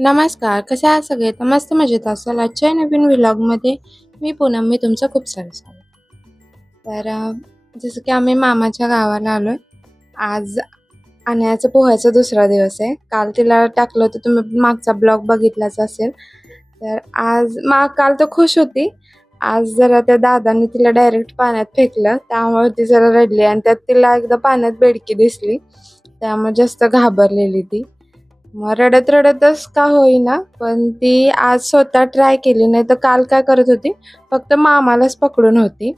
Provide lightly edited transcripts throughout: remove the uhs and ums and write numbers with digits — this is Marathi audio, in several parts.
नमस्कार, कसे आहात सगळे? तर मस्त मजेत असाल. आजच्या नवीन व्लॉगमध्ये मी पूनम, मी तुमचं खूप सारं स्वागत. तर जसं की आम्ही मामाच्या गावाला आलोय. आज अनयाचा पोहायचा दुसरा दिवस आहे. काल तिला टाकलं होतं, तुम्ही मागचा ब्लॉग बघितलाच असेल. तर काल तर खुश होती. आज जरा त्या दादांनी तिला डायरेक्ट पाण्यात फेकलं, त्यामुळे ती जरा रडली आणि त्यात तिला एकदा पाण्यात बेडकी दिसली. त्यामुळे जास्त घाबरलेली ती. मग रडत-रडतच का होईना, पण ती आज स्वतः ट्राय केली. नाहीतर काल काय करत होती, फक्त मामालाच पकडून होती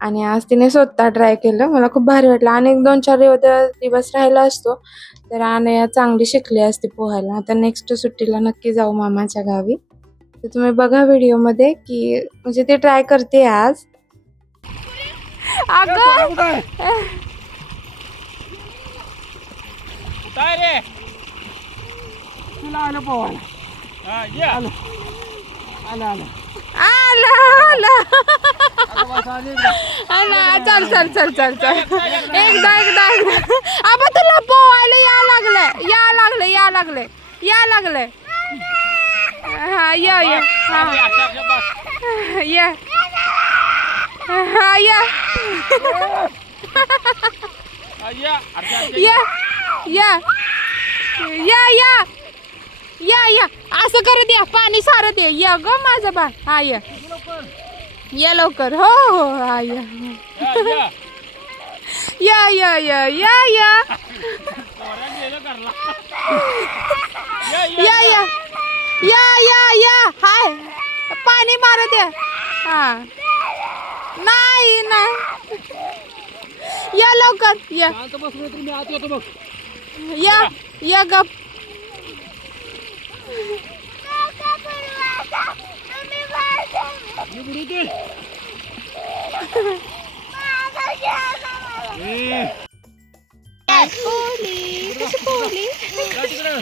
आणि आज तिने स्वतः ट्राय केलं. मला खूप भारी वाटलं आणि 1-2-4 दिवस राहिला असतो, तर अनया चांगली शिकली असती पोहायला. आता नेक्स्ट सुट्टीला नक्की जाऊ मामाच्या गावी. तर तुम्ही बघा व्हिडिओमध्ये, की म्हणजे ती ट्राय करते आज. अगं काय रे तुला आलं पोहायला हा ये आलं आलं आलं आला बस आली एकदा. आला चल चल चल चल चल एकदा आबा तुला पोहायला या लागलंय हा या हा बस. या हा या ये अर्ध्या या या या या या या असं कर द्या, पाणी सारं दे. या ग माझं बा. हा या लवकर. हो हो हा या या या या या या पोऱ्या गेलं करला या या या या या हाय पाणी मार द्या. हा नाही ना या लवकर या शांत बस रे, तुम्ही आत येतो बघ. या गप. मी बुडवतोय. कशी पोहली जा तिकडं.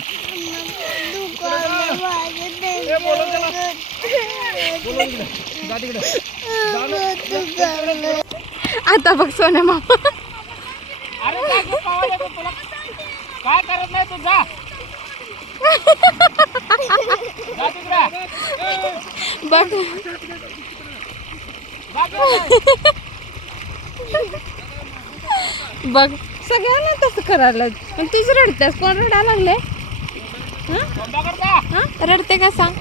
ए, बोलव त्याला. बोलव तिकडं. जा तिकडं. जा ना. आता बघ सोन्या मामा. अरे जा गं, पोहायला येतो तुला. काय करत नाही तू, जा जा तिकडं. बघ जा तिकडं. बघ सगळ्यांना तसं करायला, पण तीच रडतेस. कोण रडायला लागले? बंद कर जा. रडते का सांग?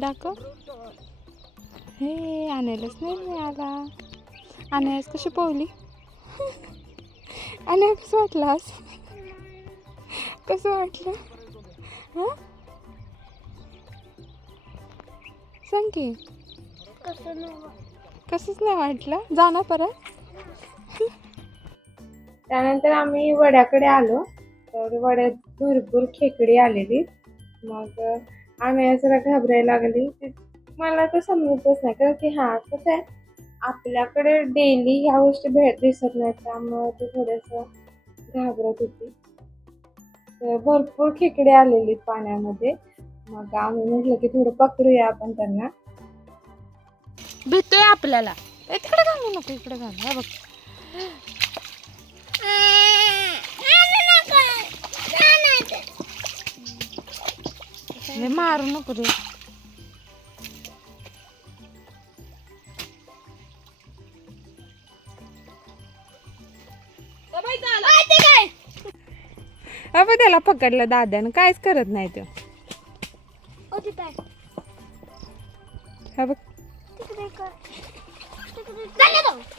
दाखव. हे आणायलाच नाही मिळाला. आणायच कशी पोहली? आणि कसं वाटलं आज? कसं वाटलं? हां सांग की. कसंच नाही वाटलं? जा ना परत. त्यानंतर आम्ही वड्याकडे आलो. तर वड्यात भरपूर खेकडी आलेली. मग आम्ही जरा घाबरायला लागली. मला तर समजतच नाही, कारण की कसं आहे, आपल्याकडे डेली ह्या गोष्टी दिसत नाहीत, त्यामुळे ते थोडंसं घाबरत होती. तर भरपूर खेकडे आलेली पाण्यामध्ये. मग आम्ही म्हटलं की थोडं पकडूया आपण त्यांना. भेटतोय आपल्याला. तिकडे घालू नको, इकडे घाल. हा बघ मारू नको रे. अबे त्याला पकडलं दाद्यानं, काहीच करत नाही तो. हा बघ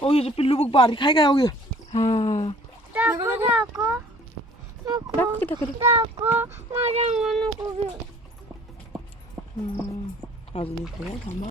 ओ ये पिल्लू बघ, बारीक आहे काय हो. हा अजून इकडे थांबा.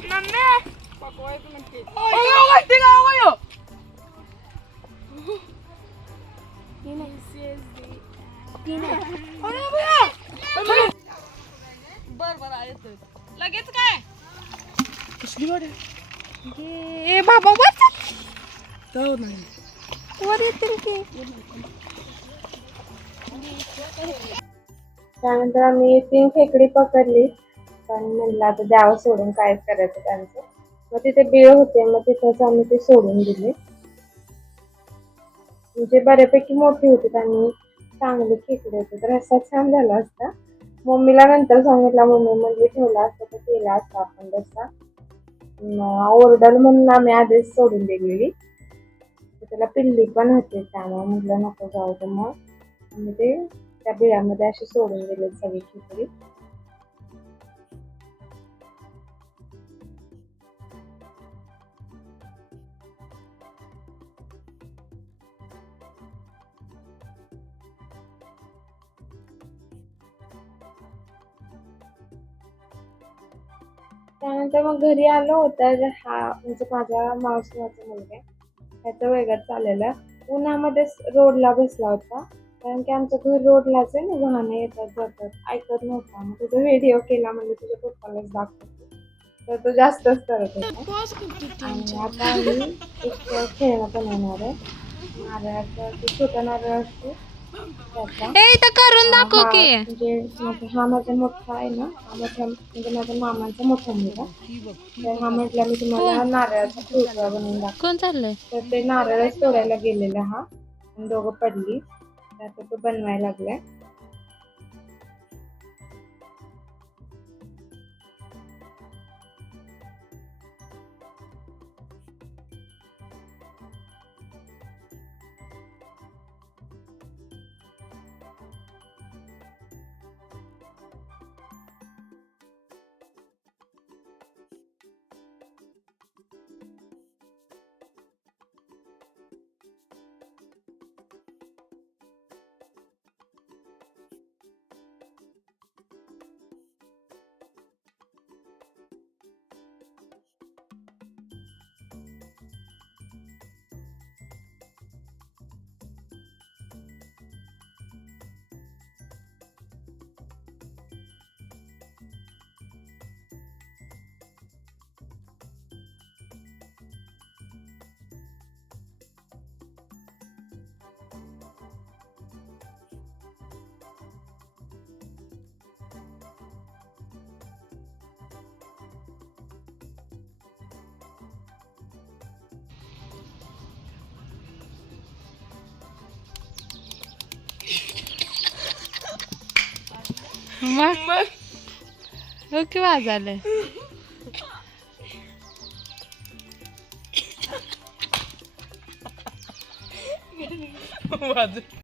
पकवायचं नक्की. अयो, माहिती का अयो? बर येतोय लगेच काय कसली गाडी ए बाबा वर नाही वर येतील की त्यानंतर आम्ही 3 खेकडी पकडली, पण म्हणलं आता द्यावं सोडून, काय करायचं त्यांचं. मग तिथे बिळ होते, मग तिथंच आम्ही ते सोडून दिले. म्हणजे बऱ्यापैकी मोठी होती आणि चांगली खेकडी होती, तर रस्सा छान झाला असता. मम्मीला नंतर सांगितलं, मम्मी म्हणजे ठेवला असता तर केला असता आपण रस्सा. ओरडल म्हणून आम्ही आधीच सोडून दिलेली. त्याला पिल्ली पण होते, त्यामुळे म्हटलं नको जाऊ तर मग आम्ही ते त्या बिळामध्ये अशी सोडून दिले सगळी खिचडी. त्यानंतर मग घरी आलो होतं, हा म्हणजे माझ्या मावशीचा मुलगा आहे, त्याचं वेगळंच चाललेलं. उन्हामध्येच रोडला बसला होता, कारण की आमचं घर रोडलाच आहे ना, वाहनं येतात जातात, ऐकत नव्हता. मग त्याचा व्हिडिओ केला, म्हणजे तुझ्या पप्पालाच दाखवतो, तर तो जास्तच करत होता. आणि आता आम्ही एक खेळणं बनवणार आहे, नारळाचं, ते छोटा नारळ असतो त्याचा. इथं करून दाखव हा की. म्हणजे हा माझा मोठा आहे ना, हा मोठा म्हणजे माझ्या मामाचा मोठा मुलगा. तर हा म्हटला मी तुम्हाला नारळाचा फुलका बनवून दाखवतो. कोण चाललंय? तर ते नारळच तोडायला गेलेला हा, आणि दोघं पडली. तर आता तो बनवायला लागलाय. मग ओके वाजले.